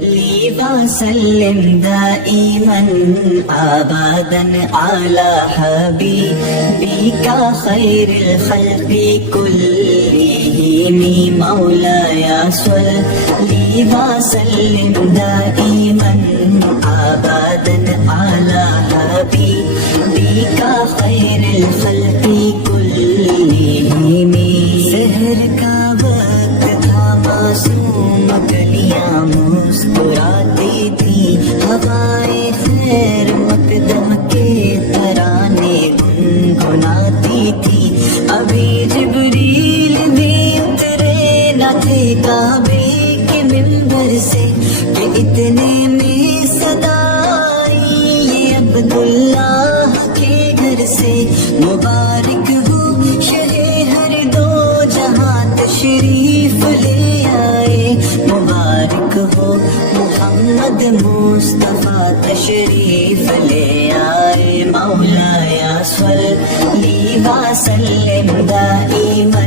لي وسلم دائما أبدا على حبيبك خير الخلق كلهم مولاي صل لي وسلم دائما أبدا على حبيبك خير الخلق كلهم سحر کا وقت تھا معصوم گلیاں مسکراتی تھی ہوائیں خیر مقدم کے ترانے گنگناتی تھی ابھی جبریل بھی اترے نہ تھے کعبے کے منبر سے کہ اتنے میں صدا آئی یہ عبداللہ کے گھر سے مبارک ہو شہ ہر دو جہاں تشریف لے آئے مبارک ہو محمد مصطفیٰ تشریف لے آئے مولاي صل لي وسلم دائما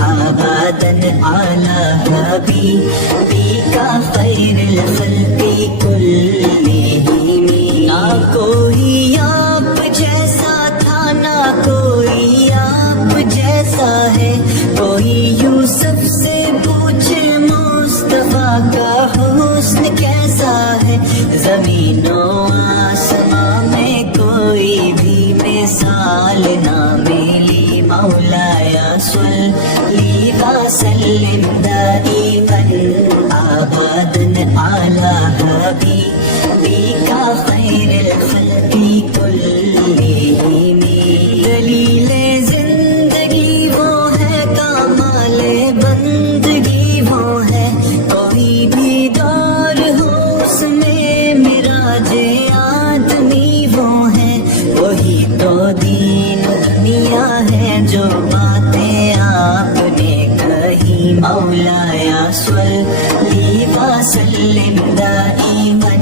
أبدا على حبيبك خير الخلق كلهم نہ کوئی آپ جیسا تھا نہ کوئی آپ جیسا ہے کوئی یوسف سے پوچھے مصطفیٰ کا حسن کیسا ہے زمین و آسمان میں کوئی بھی مثال نہ ملی مولاي صل لي وسلم دائما أبدا على حبيبك خير الخلق كلهم دلیل زندگی وہ ہے کمال بندگی وہ ہے کوئی بھی دور ہو اس میں معراج آدمی وہ ہے وہی تو دین دنیا ہے جو باتیں آپ نے کہی مولاي صل لي وسلم دائما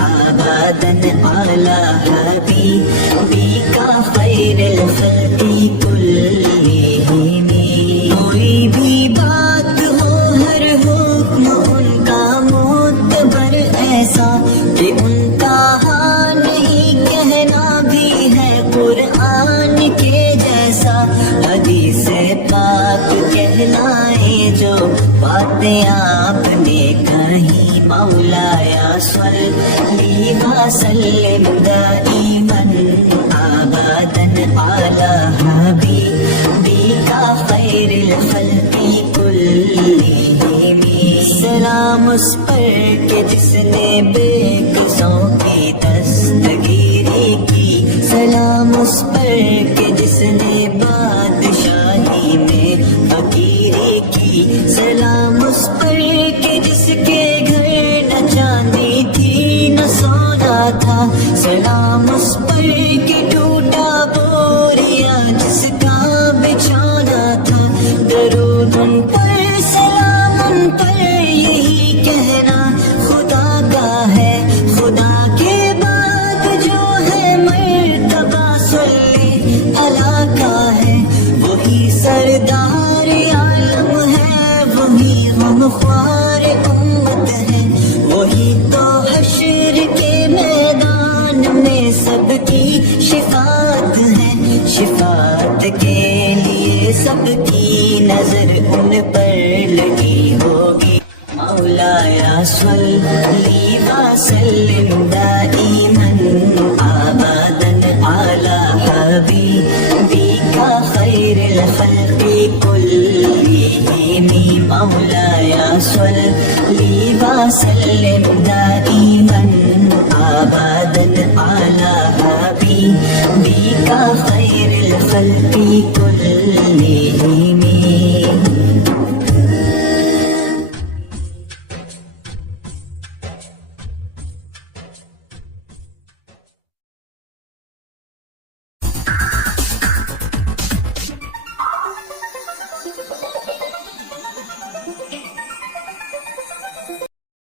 أبدا على حبيبك خير الخلق كلهم کوئی بھی بات ہو ہر حکم ان کا معتبر ایسا کہ ان کا ہاں نہیں کہنا بھی ہے قرآن کے جیسا حدیث پاک کہلائے جو باتیں آپ نے کہی مولاي صل لي وسلم دائما أبدا على حبيبك خير الخلق كلهم سلام اس پر کہ جس نے بے قصوں کی دستگیری کی سلام اس پر کہ جس نے بادشاہی میں فقیری کی سلام اس پر کہ جس کے گھر نہ چاندی تھی نہ سونا تھا سلام اس پر کہ ٹوٹا بوریا جس کا بچھونا تھا درود ان پر سلام ان پر یہی کہنا خدا کا ہے خدا کے بعد جو ہے مرتبہ صلی اللہ کا ہے وہی سردار عالم ہے وہی غمخوار امت ہے وہی تو حشر کے میدان میں سب کی شفاعت ہے شفاعت کے لیے سب کی نظر ان پر لگی ہوگی مولاي صل لي وسلم دائما أبدا على حبيبك خير الخلق كلهم مولاي صل لي وسلم دائما أبدا على حبيبك خير الخلق كلهم